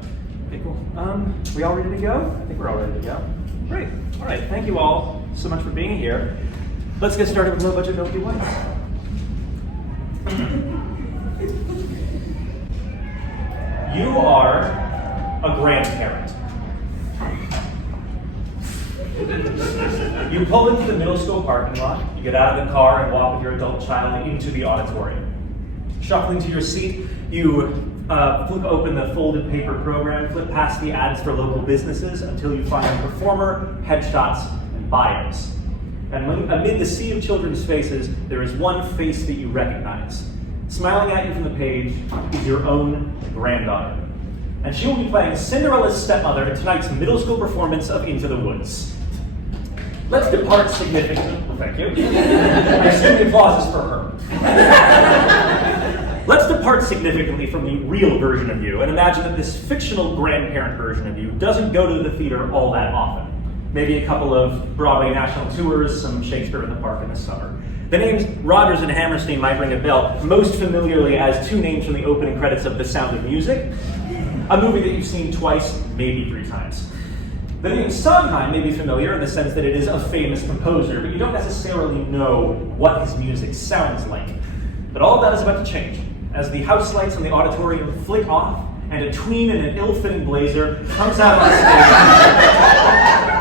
go. Okay, cool. We all ready to go? I think we're all ready to go. Great. All right. Thank you all so much for being here. Let's get started with Low Budget Milky Whites. You are a grandparent. You pull into the middle school parking lot, you get out of the car and walk with your adult child into the auditorium. Shuffling to your seat, you flip open the folded paper program, flip past the ads for local businesses until you find a performer, headshots, and bios. And amid the sea of children's faces, there is one face that you recognize. Smiling at you from the page is your own granddaughter. And she will be playing Cinderella's stepmother in tonight's middle school performance of Into the Woods. Let's depart significantly. Well, thank you. I assume the applause is for her. Let's depart significantly from the real version of you and imagine that this fictional grandparent version of you doesn't go to the theater all that often. Maybe a couple of Broadway national tours, some Shakespeare in the Park in the summer. The names Rodgers and Hammerstein might ring a bell, most familiarly as two names from the opening credits of The Sound of Music, a movie that you've seen twice, maybe 3 times. The name Sondheim may be familiar in the sense that it is a famous composer, but you don't necessarily know what his music sounds like. But all of that is about to change as the house lights in the auditorium flick off and a tween in an ill-fitting blazer comes out on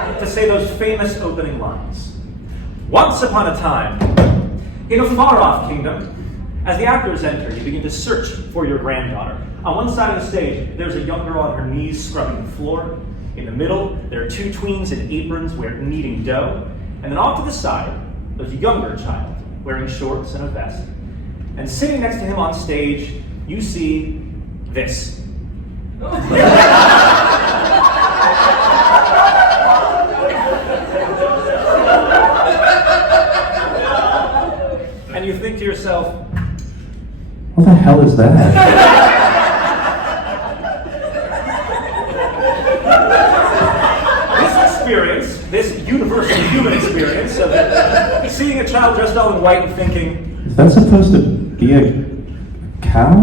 stage to say those famous opening lines. Once upon a time, in a far-off kingdom, as the actors enter, you begin to search for your granddaughter. On one side of the stage, there's a young girl on her knees scrubbing the floor. In the middle, there are 2 tweens in aprons kneading dough. And then off to the side, there's a younger child wearing shorts and a vest. And sitting next to him on stage, you see this. And you think to yourself, what the hell is that? This universal human experience of seeing a child dressed all in white and thinking, is that supposed to be a cow?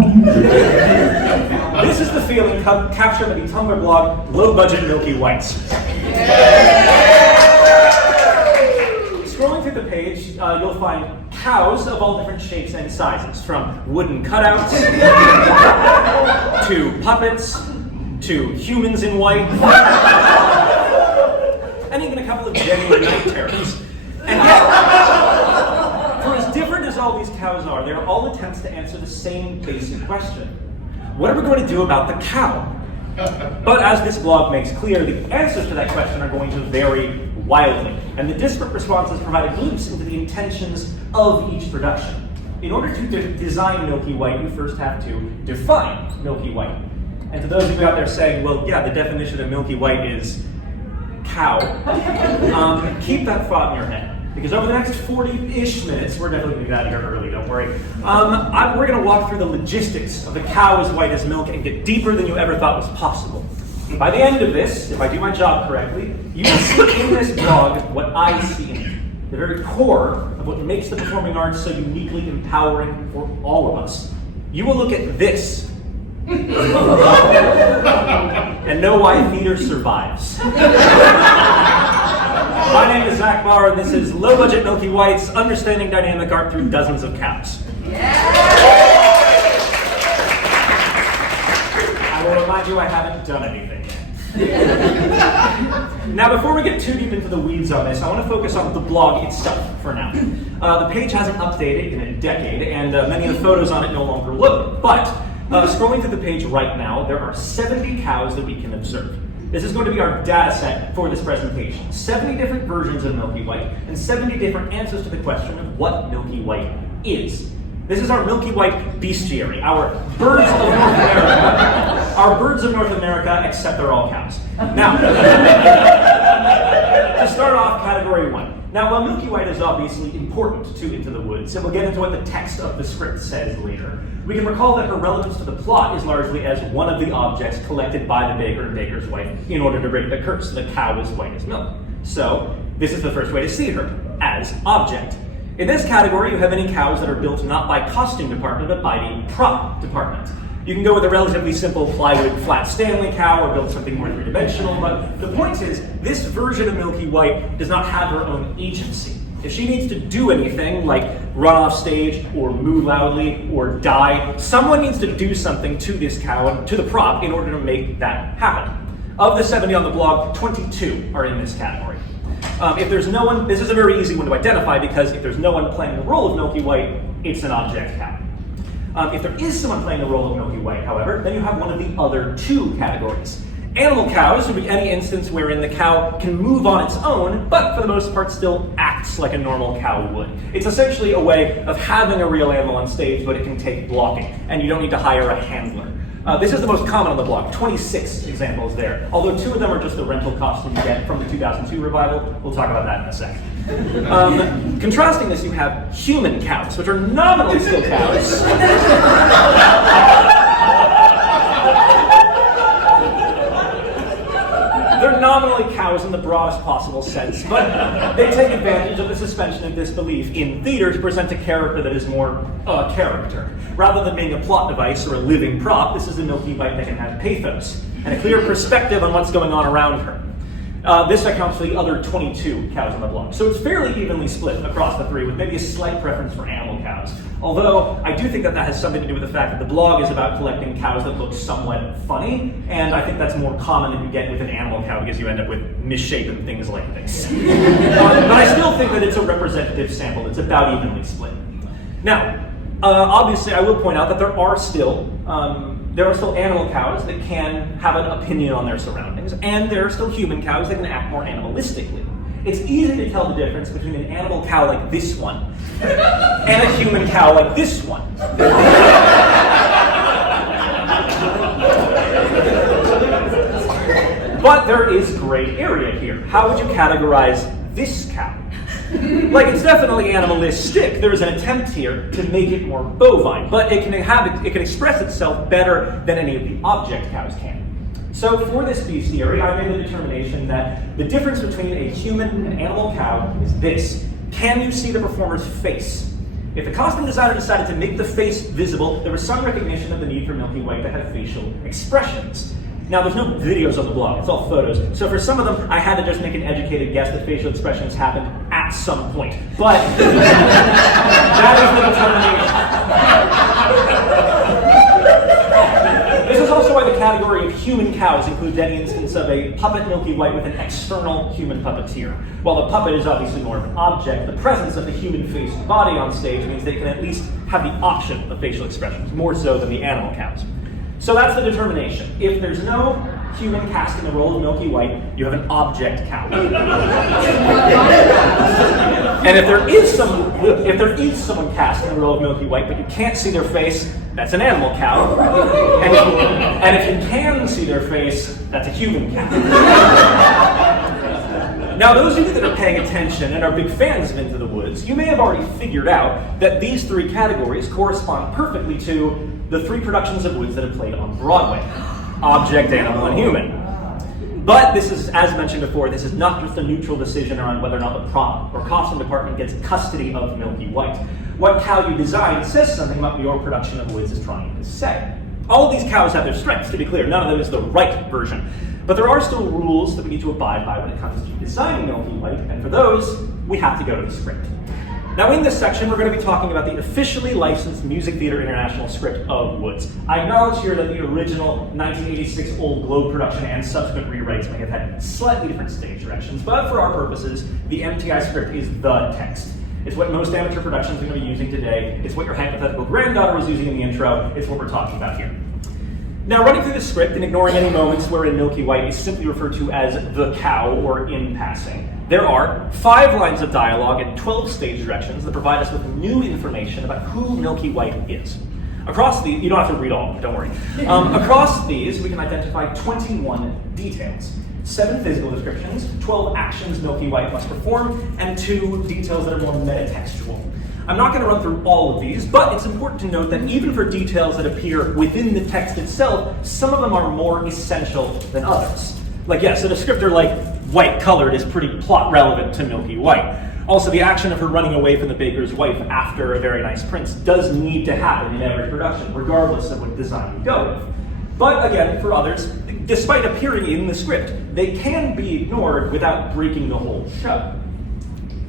This is the feeling captured by the Tumblr blog Low Budget Milky Whites. Scrolling through the page, you'll find cows of all different shapes and sizes, from wooden cutouts to puppets to humans in white. And even a couple of genuine night terrors. And yet, for as different as all these cows are, they're all attempts to answer the same basic question. What are we going to do about the cow? But as this blog makes clear, the answers to that question are going to vary wildly, and the disparate responses provide a glimpse into the intentions of each production. In order to design Milky White, you first have to define Milky White. And to those of you out there saying, well, yeah, the definition of Milky White is cow, keep that thought in your head. Because over the next 40-ish minutes, we're definitely going to get out of here early, don't worry. We're going to walk through the logistics of the cow as white as milk and get deeper than you ever thought was possible. By the end of this, if I do my job correctly, you will see in this blog what I see in it. The very core of what makes the performing arts so uniquely empowering for all of us. You will look at this and know why theater survives. My name is Zach Barr, and this is Low Budget Milky Whites, understanding dynamic art through dozens of cows. I will remind you I haven't done anything yet. Now, before we get too deep into the weeds on this, I want to focus on the blog itself for now. The page hasn't updated in a decade, and many of the photos on it no longer load. But scrolling through the page right now, there are 70 cows that we can observe. This is going to be our data set for this presentation. 70 different versions of Milky White, and 70 different answers to the question of what Milky White is. This is our Milky White bestiary, our birds of North America. Our birds of North America, except they're all cows. Now, to start off, category 1. Now, while Milky White is obviously important to Into the Woods, and we'll get into what the text of the script says later, we can recall that her relevance to the plot is largely as one of the objects collected by the baker and baker's wife in order to break the curse, the cow is white as milk. So, this is the first way to see her, as object. In this category, you have any cows that are built not by costume department, but by the prop department. You can go with a relatively simple plywood flat Stanley cow or build something more three-dimensional, but the point is, this version of Milky White does not have her own agency. If she needs to do anything, like run off stage, or moo loudly, or die, someone needs to do something to this cow and to the prop in order to make that happen. Of the 70 on the blog, 22 are in this category. If there's no one, this is a very easy one to identify because if there's no one playing the role of Milky White, it's an object cow. If there is someone playing the role of Milky White, however, then you have one of the other two categories. Animal cows would be any instance wherein the cow can move on its own, but for the most part still acts like a normal cow would. It's essentially a way of having a real animal on stage, but it can take blocking, and you don't need to hire a handler. This is the most common on the blog, 26 examples there. Although 2 of them are just the rental costume you get from the 2002 revival. We'll talk about that in a second. Contrasting this, you have human cows, which are nominally still cows. They're nominally cows in the broadest possible sense, but they take advantage of the suspension of disbelief in theater to present a character that is more a character. Rather than being a plot device or a living prop, this is a Milky White that can have pathos and a clear perspective on what's going on around her. This accounts for the other 22 cows on the blog. So it's fairly evenly split across the 3, with maybe a slight preference for animal cows. Although, I do think that that has something to do with the fact that the blog is about collecting cows that look somewhat funny, and I think that's more common than you get with an animal cow because you end up with misshapen things like this. But I still think that it's a representative sample. It's about evenly split. Now, obviously, I will point out that there are still animal cows that can have an opinion on their surroundings, and there are still human cows that can act more animalistically. It's easy to tell the difference between an animal cow like this one and a human cow like this one. But there is gray area here. How would you categorize this cow? Like, it's definitely animalistic. There's an attempt here to make it more bovine, but it can express itself better than any of the object cows can. So for this bestiary, I made the determination that the difference between a human and animal cow is this. Can you see the performer's face? If the costume designer decided to make the face visible, there was some recognition of the need for Milky White to have facial expressions. Now, there's no videos on the blog, it's all photos. So for some of them, I had to just make an educated guess that facial expressions happened at some point. But that is the determination. This is also why the category of human cows includes any instance of a puppet Milky White with an external human puppeteer. While the puppet is obviously more of an object, the presence of the human-faced body on stage means they can at least have the option of facial expressions, more so than the animal cows. So that's the determination. If there's no human cast in the role of Milky White, you have an object cow. And if there is someone cast in the role of Milky White, but you can't see their face, that's an animal cow. And if you can see their face, that's a human cow. Now, those of you that are paying attention and are big fans of Into the Woods, you may have already figured out that these 3 categories correspond perfectly to the 3 productions of Woods that have played on Broadway: object, animal, and human. But this is, as mentioned before, this is not just a neutral decision around whether or not the prop or costume department gets custody of Milky White. What cow you design says something about what your production of Woods is trying to say. All of these cows have their strengths, to be clear. None of them is the right version. But there are still rules that we need to abide by when it comes to designing Milky White, and for those, we have to go to the script. Now, in this section, we're going to be talking about the officially licensed Music Theater International script of Woods. I acknowledge here that the original 1986 Old Globe production and subsequent rewrites may have had slightly different stage directions, but for our purposes, the MTI script is the text. It's what most amateur productions are going to be using today. It's what your hypothetical granddaughter was using in the intro. It's what we're talking about here. Now, running through the script and ignoring any moments wherein Milky White is simply referred to as the cow or in passing, there are 5 lines of dialogue and 12 stage directions that provide us with new information about who Milky White is. Across these, you don't have to read all, don't worry. Across these, we can identify 21 details. 7 physical descriptions, 12 actions Milky White must perform, and 2 details that are more metatextual. I'm not going to run through all of these, but it's important to note that even for details that appear within the text itself, some of them are more essential than others. Like, yes, a descriptor like white colored is pretty plot relevant to Milky White. Also, the action of her running away from the baker's wife after a very nice prince does need to happen in every production, regardless of what design you go with. But again, for others, despite appearing in the script, they can be ignored without breaking the whole show.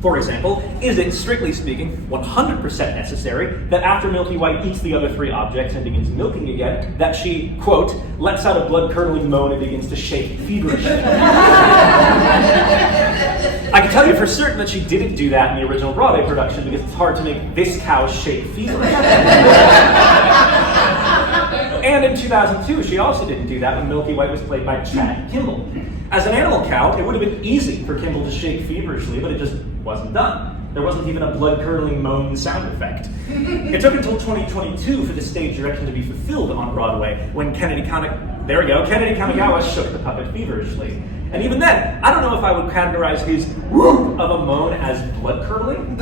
For example, is it, strictly speaking, 100% necessary that after Milky White eats the other three objects and begins milking again, that she, quote, lets out a blood-curdling moan and begins to shake feverishly? I can tell you for certain that she didn't do that in the original Broadway production because it's hard to make this cow shake feverishly. And in 2002, she also didn't do that when Milky White was played by Chad Kimball. As an animal cow, it would have been easy for Kimball to shake feverishly, but it just wasn't done. There wasn't even a blood-curdling moan sound effect. It took until 2022 for the stage direction to be fulfilled on Broadway when Kennedy Kanagawa shook the puppet feverishly. And even then, I don't know if I would categorize his whoop of a moan as blood-curdling.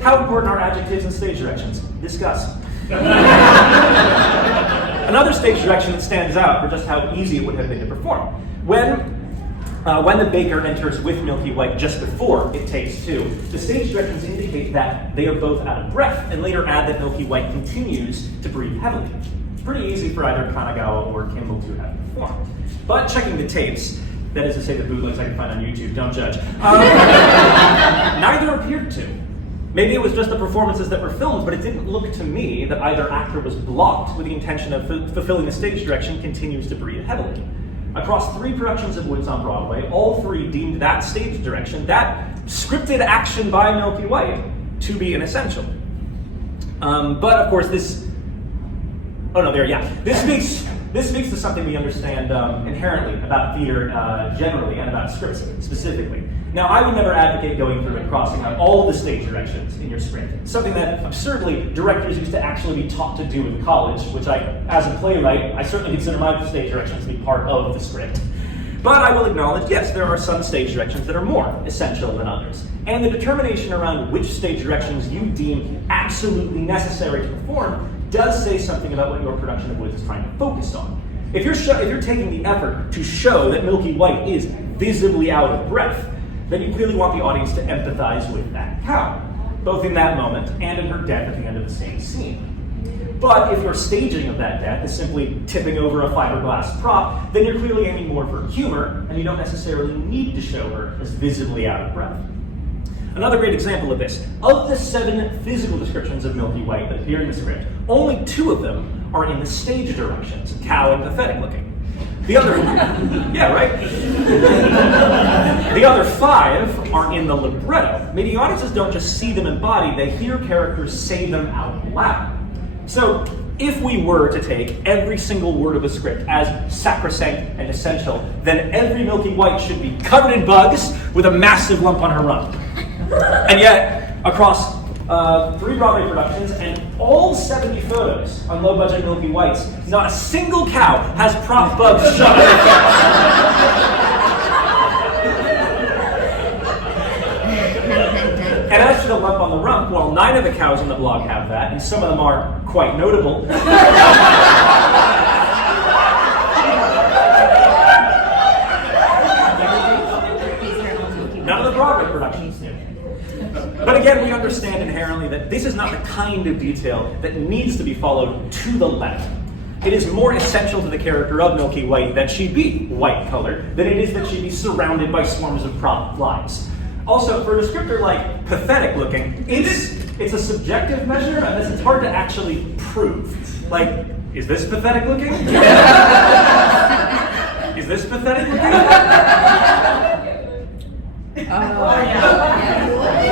How important are adjectives in stage directions? Discuss. Another stage direction that stands out for just how easy it would have been to perform. When the baker enters with Milky White just before it takes two, the stage directions indicate that they are both out of breath, and later add that Milky White continues to breathe heavily. It's pretty easy for either Kanagawa or Kimball to have performed. But checking the tapes, that is to say the bootlegs I can find on YouTube, don't judge, neither appeared to. Maybe it was just the performances that were filmed, but it didn't look to me that either actor was blocked with the intention of fulfilling the stage direction continues to breathe heavily. Across 3 productions of Woods on Broadway, all 3 deemed that stage direction, that scripted action by Milky White, to be an essential. But of course this speaks to something we understand inherently about theater generally and about scripts specifically. Now, I would never advocate going through and crossing out all the stage directions in your script, something that absurdly directors used to actually be taught to do in college, which as a playwright, I certainly consider my stage directions to be part of the script. But I will acknowledge, yes, there are some stage directions that are more essential than others. And the determination around which stage directions you deem absolutely necessary to perform does say something about what your production of Woods is trying to focus on. If you're taking the effort to show that Milky White is visibly out of breath, then you clearly want the audience to empathize with that cow, both in that moment and in her death at the end of the same scene. But if your staging of that death is simply tipping over a fiberglass prop, then you're clearly aiming more for humor, and you don't necessarily need to show her as visibly out of breath. Another great example of this, of the 7 physical descriptions of Milky White that appear in the script, only 2 of them are in the stage directions, cow and pathetic looking. The other, yeah, right? The other 5 are in the libretto, meaning audiences don't just see them embodied, they hear characters say them out loud. So, if we were to take every single word of the script as sacrosanct and essential, then every Milky White should be covered in bugs with a massive lump on her rump. And yet, across 3 Broadway productions and all 70 photos on low-budget Milky Whites, not a single cow has prop bugs shoved in her face. And as for the lump on the rump, well, 9 of the cows on the blog have that, and some of them are quite notable. None of the Broadway productions do. But again, we understand inherently that this is not the kind of detail that needs to be followed to the letter. It is more essential to the character of Milky White that she be white-colored than it is that she be surrounded by swarms of prop flies. Also, for a descriptor like pathetic-looking, it's a subjective measure, and it's hard to actually prove. Like, is this pathetic-looking? Is this pathetic-looking?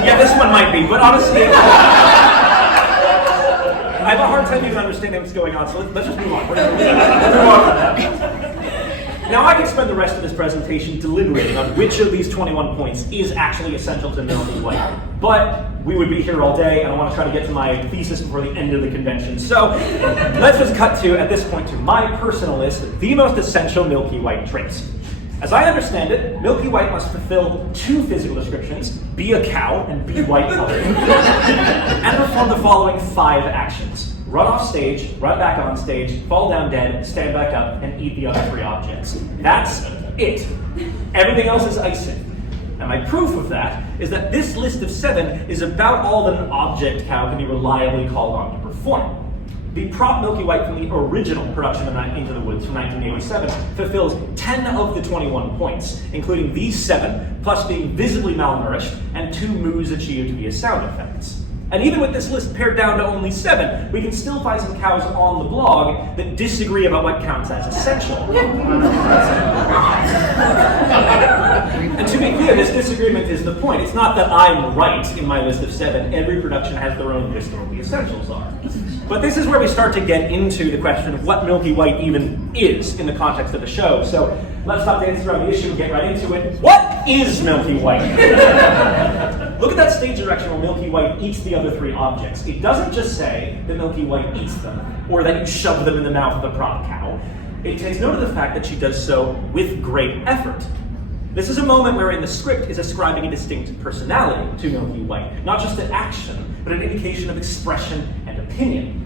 Yeah, this one might be, but honestly, I have a hard time even understanding what's going on, so let's just move on. We're gonna move on from that. Now, I could spend the rest of this presentation deliberating on which of these 21 points is actually essential to Milky White, but we would be here all day, and I want to try to get to my thesis before the end of the convention. So let's just cut to, at this point, to my personal list of the most essential Milky White traits. As I understand it, Milky White must fulfill 2 physical descriptions, be a cow and be white-colored, and perform the following 5 actions. Run off stage, run back on stage, fall down dead, stand back up, and eat the other 3 objects. That's it. Everything else is icing. And my proof of that is that this list of 7 is about all that an object cow can be reliably called on to perform. The prop Milky White from the original production of Into the Woods from 1987 fulfills 10 of the 21 points, including these 7, plus being visibly malnourished, and 2 moos achieved via sound effects. And even with this list pared down to only 7, we can still find some cows on the blog that disagree about what counts as essential. And to be clear, this disagreement is the point. It's not that I'm right in my list of 7. Every production has their own list of what the essentials are. But this is where we start to get into the question of what Milky White even is in the context of the show. So let's stop dancing around the issue and get right into it. What is Milky White? Look at that stage direction where Milky White eats the other 3 objects. It doesn't just say that Milky White eats them, or that you shove them in the mouth of the prop cow. It takes note of the fact that she does so with great effort. This is a moment wherein the script is ascribing a distinct personality to Milky White, not just an action, but an indication of expression and opinion.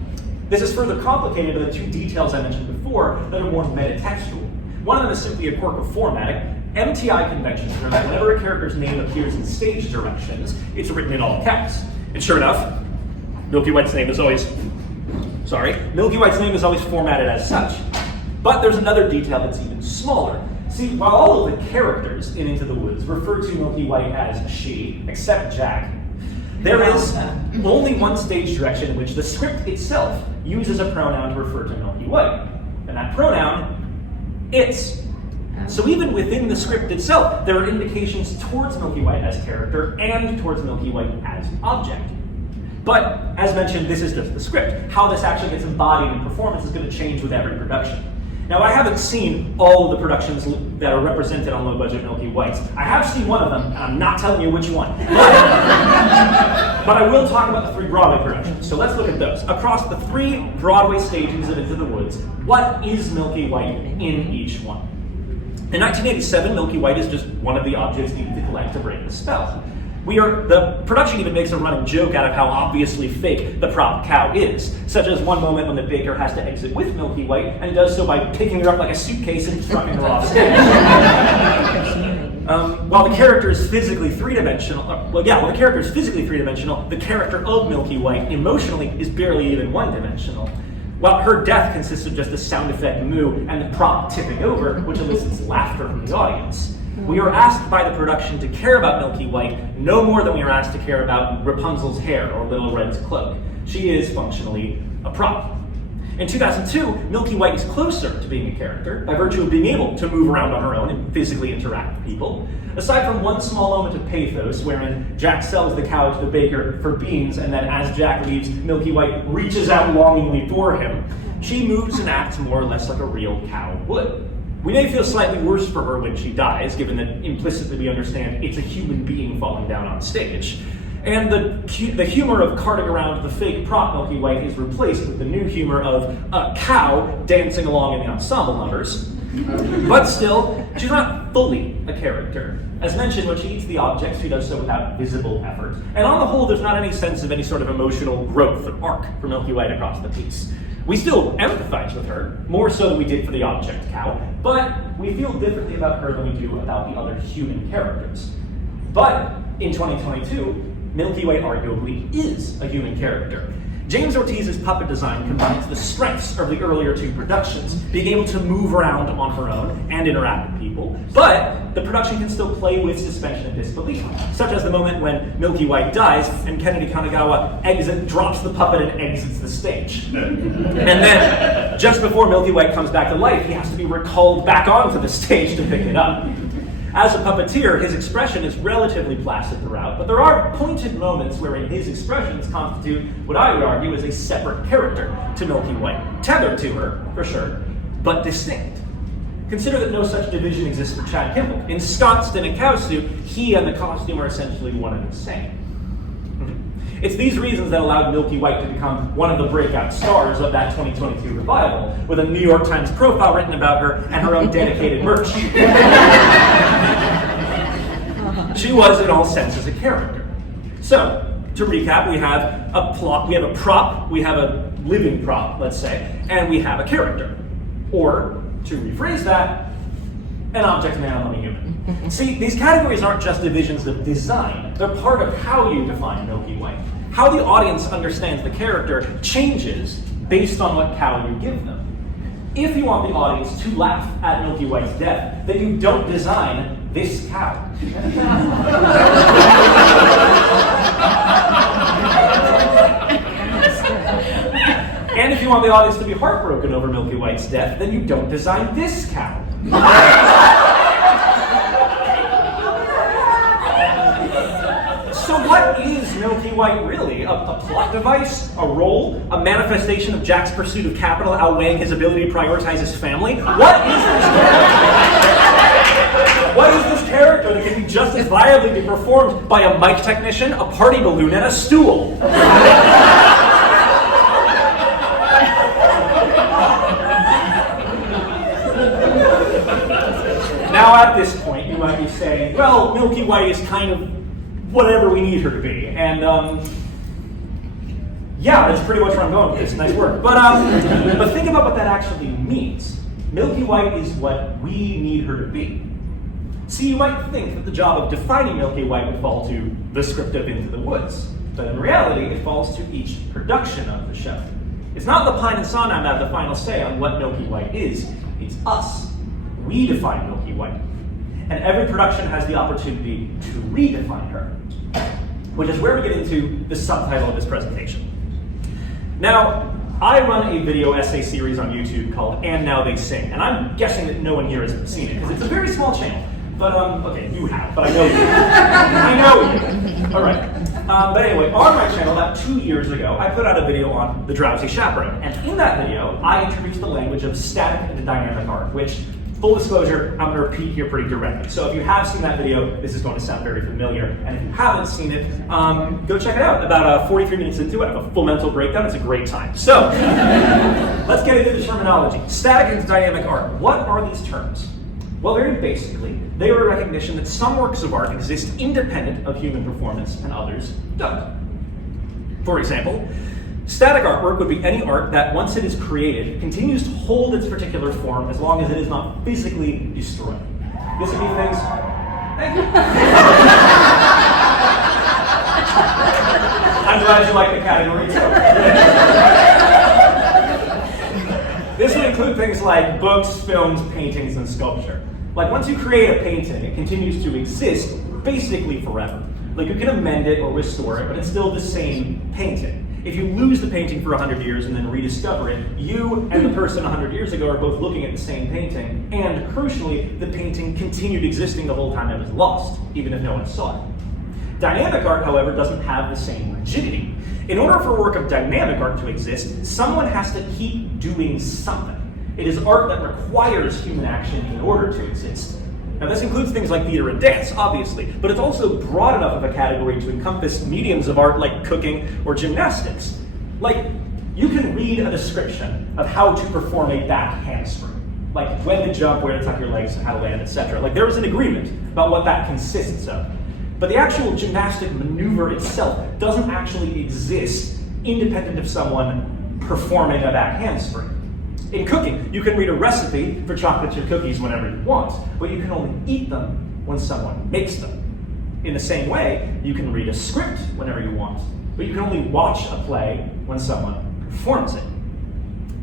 This is further complicated by the 2 details I mentioned before that are more metatextual. One of them is simply a quirk of formatting. MTI conventions are that whenever a character's name appears in stage directions, it's written in all caps. And sure enough, Milky White's name is always formatted as such. But there's another detail that's even smaller. See, while all of the characters in Into the Woods refer to Milky White as she, except Jack, there is only one stage direction in which the script itself uses a pronoun to refer to Milky White. And that pronoun, it's. So even within the script itself, there are indications towards Milky White as character and towards Milky White as object. But, as mentioned, this is just the script. How this actually gets embodied in performance is going to change with every production. Now, I haven't seen all of the productions that are represented on low-budget Milky Whites. I have seen one of them, and I'm not telling you which one. But I will talk about the 3 Broadway productions. So let's look at those. Across the 3 Broadway stages of Into the Woods, what is Milky White in each one? In 1987, Milky White is just one of the objects needed to collect to break the spell. The production even makes a running joke out of how obviously fake the prop cow is, such as one moment when the baker has to exit with Milky White and does so by picking her up like a suitcase and trucking her off stage. While the character is physically three-dimensional, the character of Milky White emotionally is barely even one-dimensional. While her death consists of just a sound effect moo and the prop tipping over, which elicits laughter from the audience. We are asked by the production to care about Milky White no more than we are asked to care about Rapunzel's hair or Little Red's cloak. She is functionally a prop. In 2002, Milky White is closer to being a character by virtue of being able to move around on her own and physically interact with people. Aside from one small moment of pathos wherein Jack sells the cow to the baker for beans and then as Jack leaves, Milky White reaches out longingly for him, she moves and acts more or less like a real cow would. We may feel slightly worse for her when she dies, given that implicitly we understand it's a human being falling down on stage. And the humor of carting around the fake prop Milky White is replaced with the new humor of a cow dancing along in the ensemble numbers. But still, she's not fully a character. As mentioned, when she eats the objects, she does so without visible effort. And on the whole, there's not any sense of any sort of emotional growth or arc for Milky White across the piece. We still empathize with her, more so than we did for the object cow, but we feel differently about her than we do about the other human characters. But in 2022, Milky White arguably is a human character. James Ortiz's puppet design combines the strengths of the earlier 2 productions, being able to move around on her own and interact with people, but the production can still play with suspension of disbelief, such as the moment when Milky White dies and Kanagawa drops the puppet and exits the stage. And then, just before Milky White comes back to life, he has to be recalled back onto the stage to pick it up. As a puppeteer, his expression is relatively placid throughout, but there are pointed moments wherein his expressions constitute what I would argue is a separate character to Milky White, tethered to her, for sure, but distinct. Consider that no such division exists for Chad Kimball. Ensconced in a cow suit, he and the costume are essentially one and the same. It's these reasons that allowed Milky White to become one of the breakout stars of that 2022 revival, with a New York Times profile written about her and her own dedicated merch. She was, in all senses, a character. So, to recap, we have a plot, we have a prop, we have a living prop, let's say, and we have a character. Or, to rephrase that, an object, an animal, and a human. See, these categories aren't just divisions of design. They're part of how you define Milky White. How the audience understands the character changes based on what cow you give them. If you want the audience to laugh at Milky White's death, then you don't design this cow. And if you want the audience to be heartbroken over Milky White's death, then you don't design this cow. So what is Milky White really? A plot device? A role? A manifestation of Jack's pursuit of capital outweighing his ability to prioritize his family? What is this character? What is this character that can be just as viably be performed by a mic technician, a party balloon, and a stool? Now at this point, you might be saying, well, Milky White is kind of whatever we need her to be. And yeah, that's pretty much where I'm going with this. Nice work. But think about what that actually means. Milky White is what we need her to be. See, you might think that the job of defining Milky White would fall to the script of Into the Woods. But in reality, it falls to each production of the show. It's not the Pine and Sondheim that have the final say on what Milky White is. It's us. We define Milky White. And every production has the opportunity to redefine her, which is where we get into the subtitle of this presentation. Now, I run a video essay series on YouTube called And Now They Sing, and I'm guessing that no one here has seen it, because it's a very small channel. But, okay, you have, but I know you. I know you. All right. But anyway, on my channel about 2 years ago, I put out a video on The Drowsy Chaperone, and in that video, I introduced the language of static and dynamic art, which, full disclosure, I'm going to repeat here pretty directly. So if you have seen that video, this is going to sound very familiar. And if you haven't seen it, go check it out. About 43 minutes into it, I have a full mental breakdown. It's a great time. So let's get into the terminology. Static and dynamic art. What are these terms? Well, very basically, they are a recognition that some works of art exist independent of human performance and others don't. For example, static artwork would be any art that, once it is created, continues to hold its particular form as long as it is not physically destroyed. This would be things. Thank you. I'm glad you like the category too. This would include things like books, films, paintings, and sculpture. Like, once you create a painting, it continues to exist basically forever. Like, you can amend it or restore it, but it's still the same painting. If you lose the painting for 100 years and then rediscover it, you and the person 100 years ago are both looking at the same painting, and crucially, the painting continued existing the whole time it was lost, even if no one saw it. Dynamic art, however, doesn't have the same rigidity. In order for a work of dynamic art to exist, someone has to keep doing something. It is art that requires human action in order to exist. Now, this includes things like theater and dance, obviously, but it's also broad enough of a category to encompass mediums of art like cooking or gymnastics. Like, you can read a description of how to perform a back handspring, like when to jump, where to tuck your legs, how to land, etc. Like, there was an agreement about what that consists of. But the actual gymnastic maneuver itself doesn't actually exist independent of someone performing a back handspring. In cooking, you can read a recipe for chocolate chip cookies whenever you want, but you can only eat them when someone makes them. In the same way, you can read a script whenever you want, but you can only watch a play when someone performs it.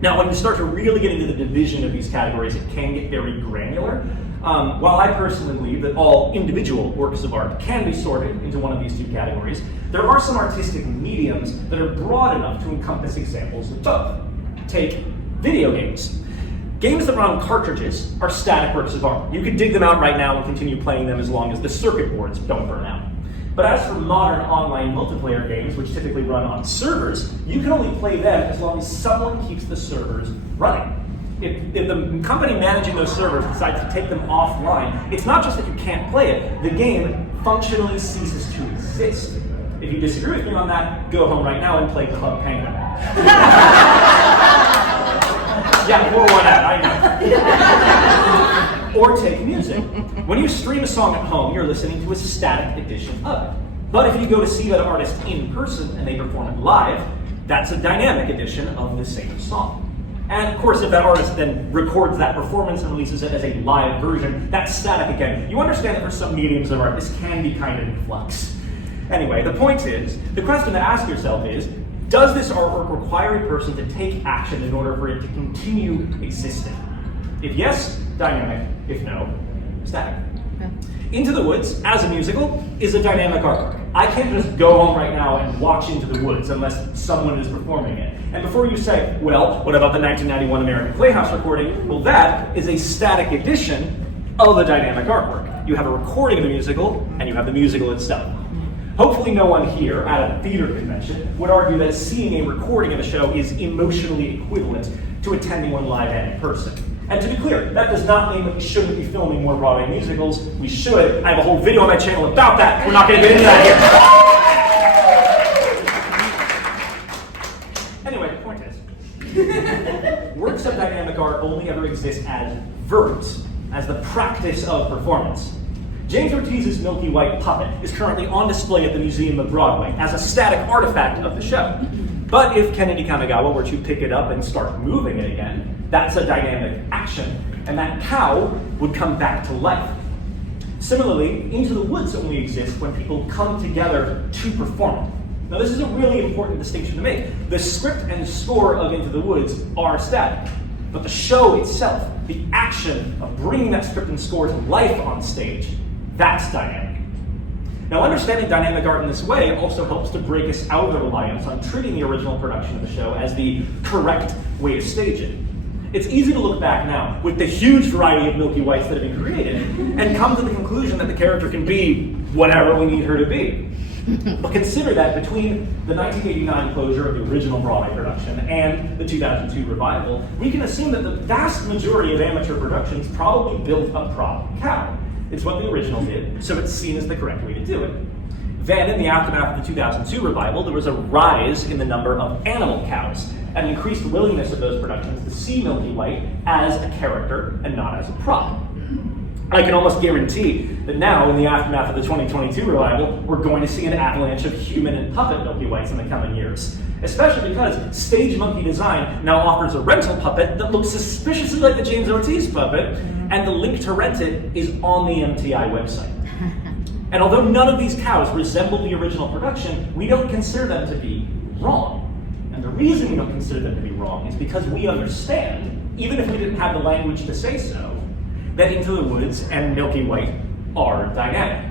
Now, when you start to really get into the division of these categories, it can get very granular. While I personally believe that all individual works of art can be sorted into one of these two categories, there are some artistic mediums that are broad enough to encompass examples of both. Take video games. Games that run on cartridges are static works of art. You could dig them out right now and continue playing them as long as the circuit boards don't burn out. But as for modern online multiplayer games, which typically run on servers, you can only play them as long as someone keeps the servers running. If the company managing those servers decides to take them offline, it's not just that you can't play it, the game functionally ceases to exist. If you disagree with me on that, go home right now and play Club Penguin. Yeah, pour one out, I know. Or take music. When you stream a song at home, you're listening to a static edition of it. But if you go to see that artist in person and they perform it live, that's a dynamic edition of the same song. And of course, if that artist then records that performance and releases it as a live version, that's static again. You understand that for some mediums of art, this can be kind of in flux. Anyway, the point is, the question to ask yourself is, does this artwork require a person to take action in order for it to continue existing? If yes, dynamic. If no, static. Into the Woods, as a musical, is a dynamic artwork. I can't just go home right now and watch Into the Woods unless someone is performing it. And before you say, well, what about the 1991 American Playhouse recording? Well, that is a static edition of a dynamic artwork. You have a recording of the musical, and you have the musical itself. Hopefully no one here at a theater convention would argue that seeing a recording of a show is emotionally equivalent to attending one live and in person. And to be clear, that does not mean that we shouldn't be filming more Broadway musicals. We should. I have a whole video on my channel about that. We're not going to get into that here. Anyway, the point is, works of dynamic art only ever exist as verbs, as the practice of performance. James Ortiz's Milky White puppet is currently on display at the Museum of Broadway as a static artifact of the show. But if Kennedy Kanagawa were to pick it up and start moving it again, that's a dynamic action, and that cow would come back to life. Similarly, Into the Woods only exists when people come together to perform it. Now this is a really important distinction to make. The script and score of Into the Woods are static, but the show itself, the action of bringing that script and score to life on stage, that's dynamic. Now, understanding dynamic art in this way also helps to break us out of the reliance on treating the original production of the show as the correct way to stage it. It's easy to look back now, with the huge variety of Milky Whites that have been created, and come to the conclusion that the character can be whatever we need her to be. But consider that between the 1989 closure of the original Broadway production and the 2002 revival, we can assume that the vast majority of amateur productions probably built a prop cow. It's what the original did, so it's seen as the correct way to do it. Then, in the aftermath of the 2002 revival, there was a rise in the number of animal cows, an increased willingness of those productions to see Milky White as a character and not as a prop. I can almost guarantee that now, in the aftermath of the 2022 revival, we're going to see an avalanche of human and puppet Milky Whites in the coming years. Especially because Stage Monkey Design now offers a rental puppet that looks suspiciously like the James Ortiz puppet, and the link to rent it is on the MTI website. And although none of these cows resemble the original production, we don't consider them to be wrong. And the reason we don't consider them to be wrong is because we understand, even if we didn't have the language to say so, that Into the Woods and Milky White are dynamic.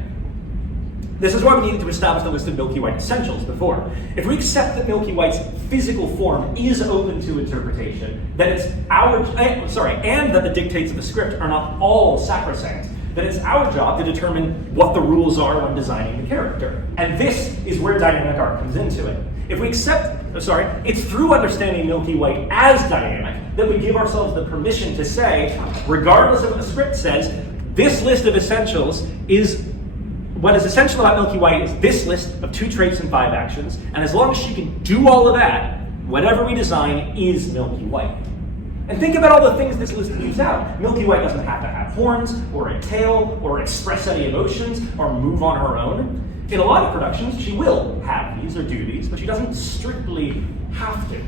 This is why we needed to establish the list of Milky White essentials before. If we accept that Milky White's physical form is open to interpretation, that it's and that the dictates of the script are not all sacrosanct, then it's our job to determine what the rules are when designing the character. And this is where dynamic art comes into it. If we it's through understanding Milky White as dynamic that we give ourselves the permission to say, regardless of what the script says, this list of essentials is, what is essential about Milky White is this list of 2 traits and 5 actions, and as long as she can do all of that, whatever we design is Milky White. And think about all the things this list leaves out. Milky White doesn't have to have horns, or a tail, or express any emotions, or move on her own. In a lot of productions, she will have these or do these, but she doesn't strictly have to.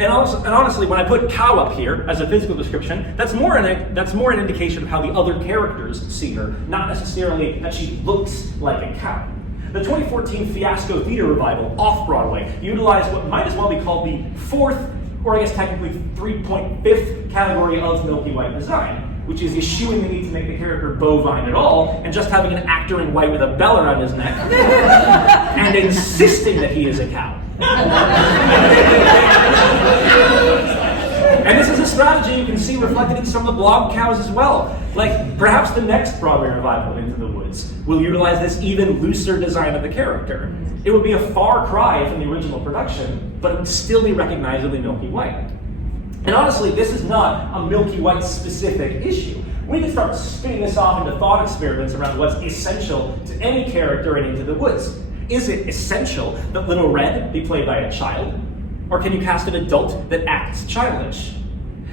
And honestly, when I put cow up here as a physical description, that's more an indication of how the other characters see her, not necessarily that she looks like a cow. The 2014 Fiasco Theater Revival off-Broadway utilized what might as well be called the 4th, or I guess technically 3.5th category of Milky White design, which is eschewing the need to make the character bovine at all, and just having an actor in white with a bell around his neck, and insisting that he is a cow. And this is a strategy you can see reflected in some of the blog cows as well. Like, perhaps the next Broadway revival of Into the Woods will utilize this even looser design of the character. It would be a far cry from the original production, but it would still be recognizably Milky White. And honestly, this is not a Milky White specific issue. We can start spinning this off into thought experiments around what's essential to any character in Into the Woods. Is it essential that Little Red be played by a child? Or can you cast an adult that acts childish?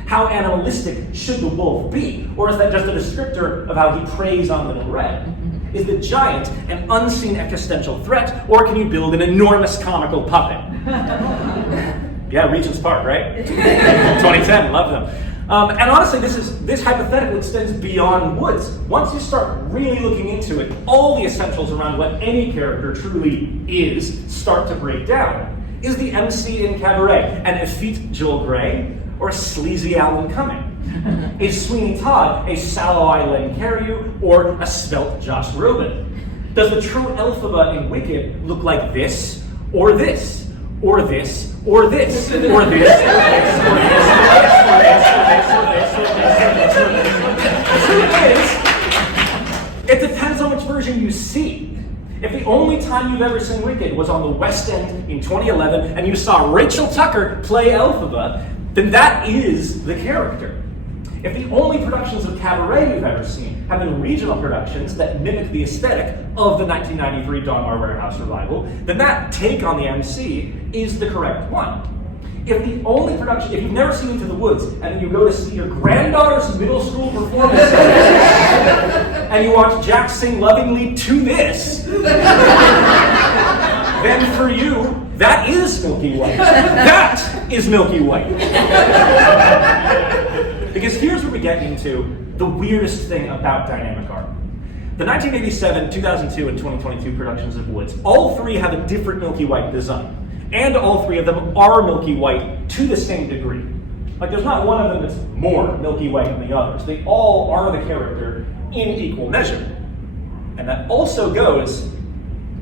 How animalistic should the wolf be? Or is that just a descriptor of how he preys on Little Red? Is the giant an unseen existential threat, or can you build an enormous comical puppet? Yeah, Regent's Park, right? 2010, love them. And honestly, this hypothetical extends beyond Woods. Once you start really looking into it, all the essentials around what any character truly is start to break down. Is the MC in Cabaret an effete Joel Grey or a sleazy Alan Cumming? Is Sweeney Todd a sallow-eyed Len Cariou or a svelte Josh Groban? Does the true Elphaba in Wicked look like this, or this, or this, or this, or this, or this, or this, or this, or this? It depends on which version you see. If the only time you've ever seen Wicked was on the West End in 2011 and you saw Rachel Tucker play Elphaba, then that is the character. If the only productions of Cabaret you've ever seen have been regional productions that mimic the aesthetic of the 1993 Donmar Warehouse revival, then that take on the MC is the correct one. If the only production, if you've never seen Into the Woods, and then you go to see your granddaughter's middle school performance, and you watch Jack sing lovingly to this, then for you, that is Milky White. That is Milky White. Because here's where we get into the weirdest thing about dynamic art. The 1987, 2002, and 2022 productions of Woods, all three have a different Milky White design. And all three of them are Milky White to the same degree. Like, there's not one of them that's more Milky White than the others. They all are the character in equal measure. And that also goes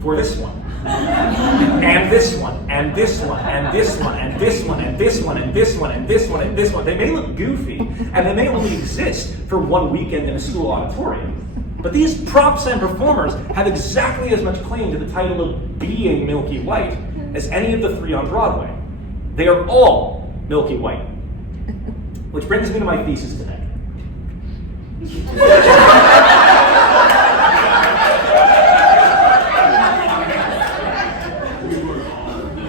for this one. And this one, and this one, and this one, and this one, and this one, and this one, and this one, and this one. They may look goofy, and they may only exist for one weekend in a school auditorium. But these props and performers have exactly as much claim to the title of being Milky White as any of the three on Broadway. They are all Milky White. Which brings me to my thesis today.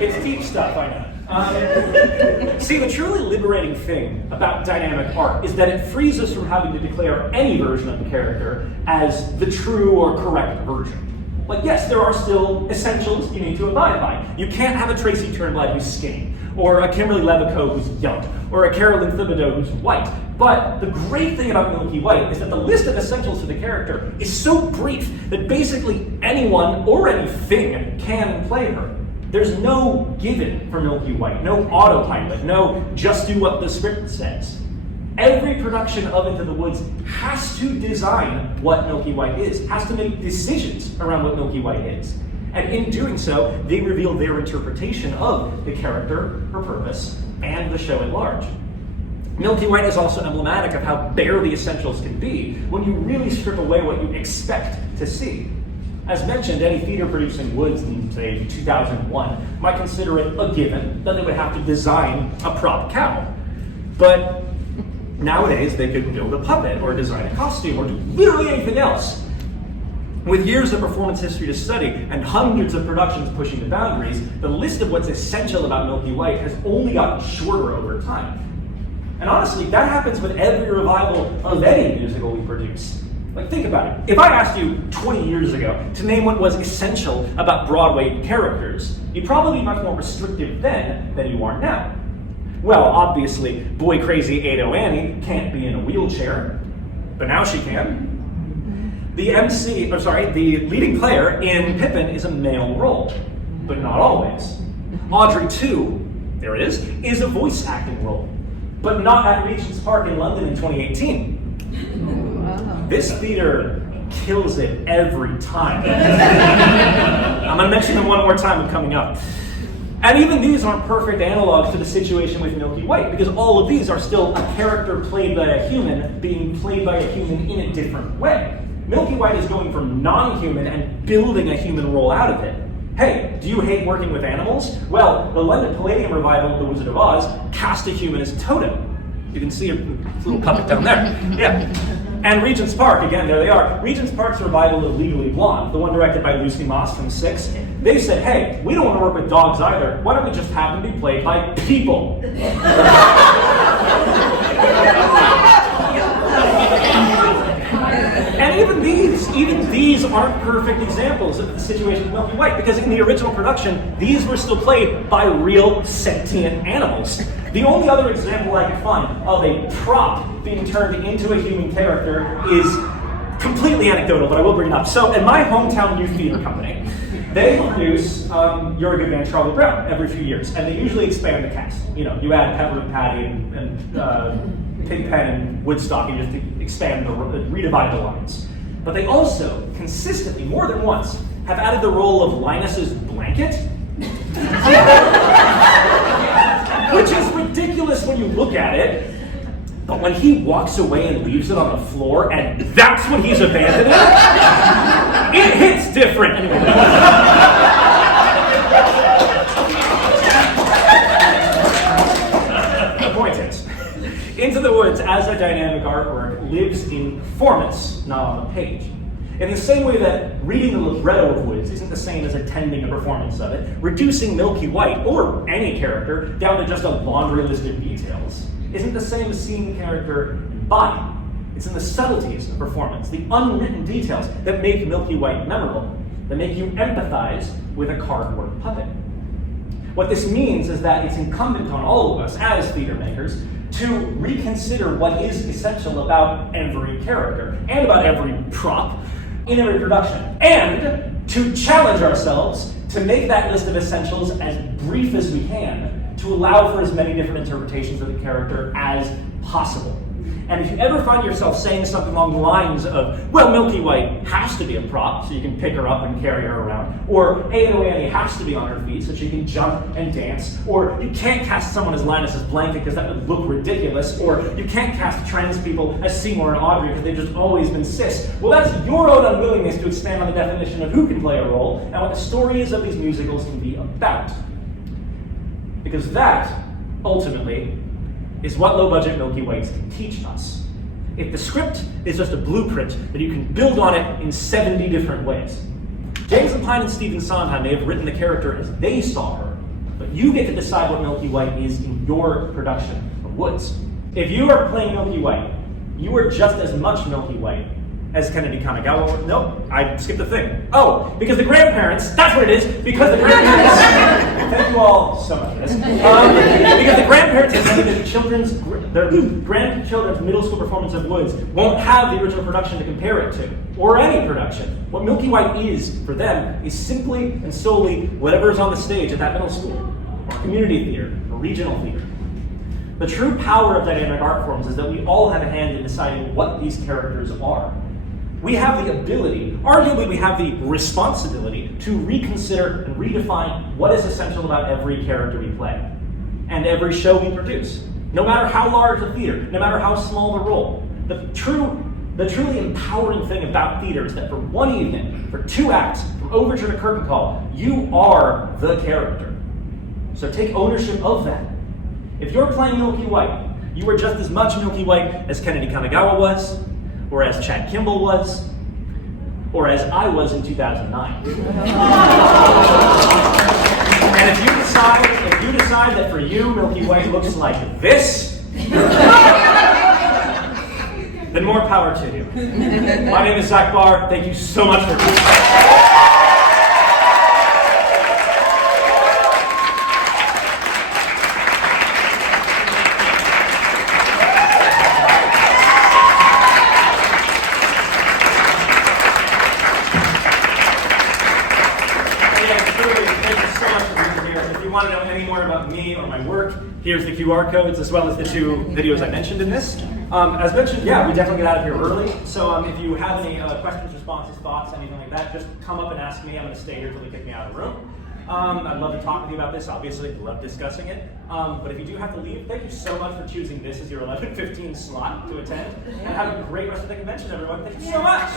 It's deep stuff, I know. See, the truly liberating thing about dynamic art is that it frees us from having to declare any version of the character as the true or correct version. Like, yes, there are still essentials you need to abide by. You can't have a Tracy Turnblad who's skinny, or a Kimberly Levico who's young, or a Carolyn Thibodeau who's white. But the great thing about Milky White is that the list of essentials for the character is so brief that basically anyone or anything can play her. There's no given for Milky White, no autopilot, no just do what the script says. Every production of Into the Woods has to design what Milky White is, has to make decisions around what Milky White is. And in doing so, they reveal their interpretation of the character, her purpose, and the show at large. Milky White is also emblematic of how bare the essentials can be when you really strip away what you expect to see. As mentioned, any theater producing Woods in, say, 2001 might consider it a given that they would have to design a prop cow. But nowadays, they could build a puppet or design a costume or do literally anything else. With years of performance history to study and hundreds of productions pushing the boundaries, the list of what's essential about Milky White has only gotten shorter over time. And honestly, that happens with every revival of any musical we produce. Like, think about it. If I asked you 20 years ago to name what was essential about Broadway characters, you'd probably be much more restrictive then than you are now. Well, obviously, boy crazy Ado Annie can't be in a wheelchair, but now she can. The leading player in Pippin is a male role, but not always. Audrey 2, there it is a voice acting role, but not at Regent's Park in London in 2018. Wow. This theater kills it every time. I'm going to mention them one more time and coming up. And even these aren't perfect analogs to the situation with Milky White, because all of these are still a character played by a human being played by a human in a different way. Milky White is going from non-human and building a human role out of it. Hey, do you hate working with animals? Well, the London Palladium revival of The Wizard of Oz cast a human as Toto. You can see a little puppet down there. Yeah. And Regent's Park, again, there they are. Regent's Park's revival of Legally Blonde, the one directed by Lucy Moss from Six, they said, hey, we don't want to work with dogs either. Why don't we just have them be played by people? And even these aren't perfect examples of the situation with Milky White, because in the original production, these were still played by real sentient animals. The only other example I could find of a prop being turned into a human character is completely anecdotal, but I will bring it up. So in my hometown youth theater company, they produce You're a Good Man, Charlie Brown every few years, and they usually expand the cast. You know, you add Pepper and Patty and Pigpen and Woodstock, and just to expand redivide the lines. But they also consistently, more than once, have added the role of Linus's blanket, which is ridiculous when you look at it. But when he walks away and leaves it on the floor, and that's what he's abandoning, it hits different. Anyway. The point is, Into the Woods as a dynamic artwork lives in performance, not on the page. In the same way that reading the libretto of Woods isn't the same as attending a performance of it, reducing Milky White, or any character, down to just a laundry list of details isn't the same as seeing the character embodied. It's in the subtleties of performance, the unwritten details that make Milky White memorable, that make you empathize with a cardboard puppet. What this means is that it's incumbent on all of us as theater makers to reconsider what is essential about every character and about every prop in every production, and to challenge ourselves to make that list of essentials as brief as we can, to allow for as many different interpretations of the character as possible. And if you ever find yourself saying something along the lines of, well, Milky White has to be a prop so you can pick her up and carry her around, or Annie has to be on her feet so she can jump and dance, or you can't cast someone as Linus's blanket because that would look ridiculous, or you can't cast trans people as Seymour and Audrey because they've just always been cis, well, that's your own unwillingness to expand on the definition of who can play a role and what the stories of these musicals can be about. Because that, ultimately, is what low-budget Milky Whites can teach us. If the script is just a blueprint, then you can build on it in 70 different ways. James Lapine and Stephen Sondheim may have written the character as they saw her, but you get to decide what Milky White is in your production of Woods. If you are playing Milky White, you are just as much Milky White as Kennedy Kanagawa. Nope, I skipped a thing. Oh, because the grandparents, that's what it is, because the grandparents, thank you all so much for this. Because the grandparents intended that their grandchildren's middle school performance of Woods won't have the original production to compare it to, or any production. What Milky White is, for them, is simply and solely whatever is on the stage at that middle school, or community theater, or regional theater. The true power of dynamic art forms is that we all have a hand in deciding what these characters are. We have the ability, arguably we have the responsibility, to reconsider and redefine what is essential about every character we play and every show we produce. No matter how large the theater, no matter how small the role. The truly empowering thing about theater is that for one evening, for 2 acts, from overture to curtain call, you are the character. So take ownership of that. If you're playing Milky White, you are just as much Milky White as Kennedy Kanagawa was, or as Chad Kimball was, or as I was in 2009. And if you decide that for you, Milky White looks like this, then more power to you. My name is Zach Barr. Thank you so much for being here. Here's the QR codes, as well as the 2 videos I mentioned in this. As mentioned, yeah, we definitely get out of here early. So if you have any questions, responses, thoughts, anything like that, just come up and ask me. I'm going to stay here until they kick me out of the room. I'd love to talk with you about this, obviously. Love discussing it. But if you do have to leave, thank you so much for choosing this as your 11:15 slot to attend. And have a great rest of the convention, everyone. Thank you so much.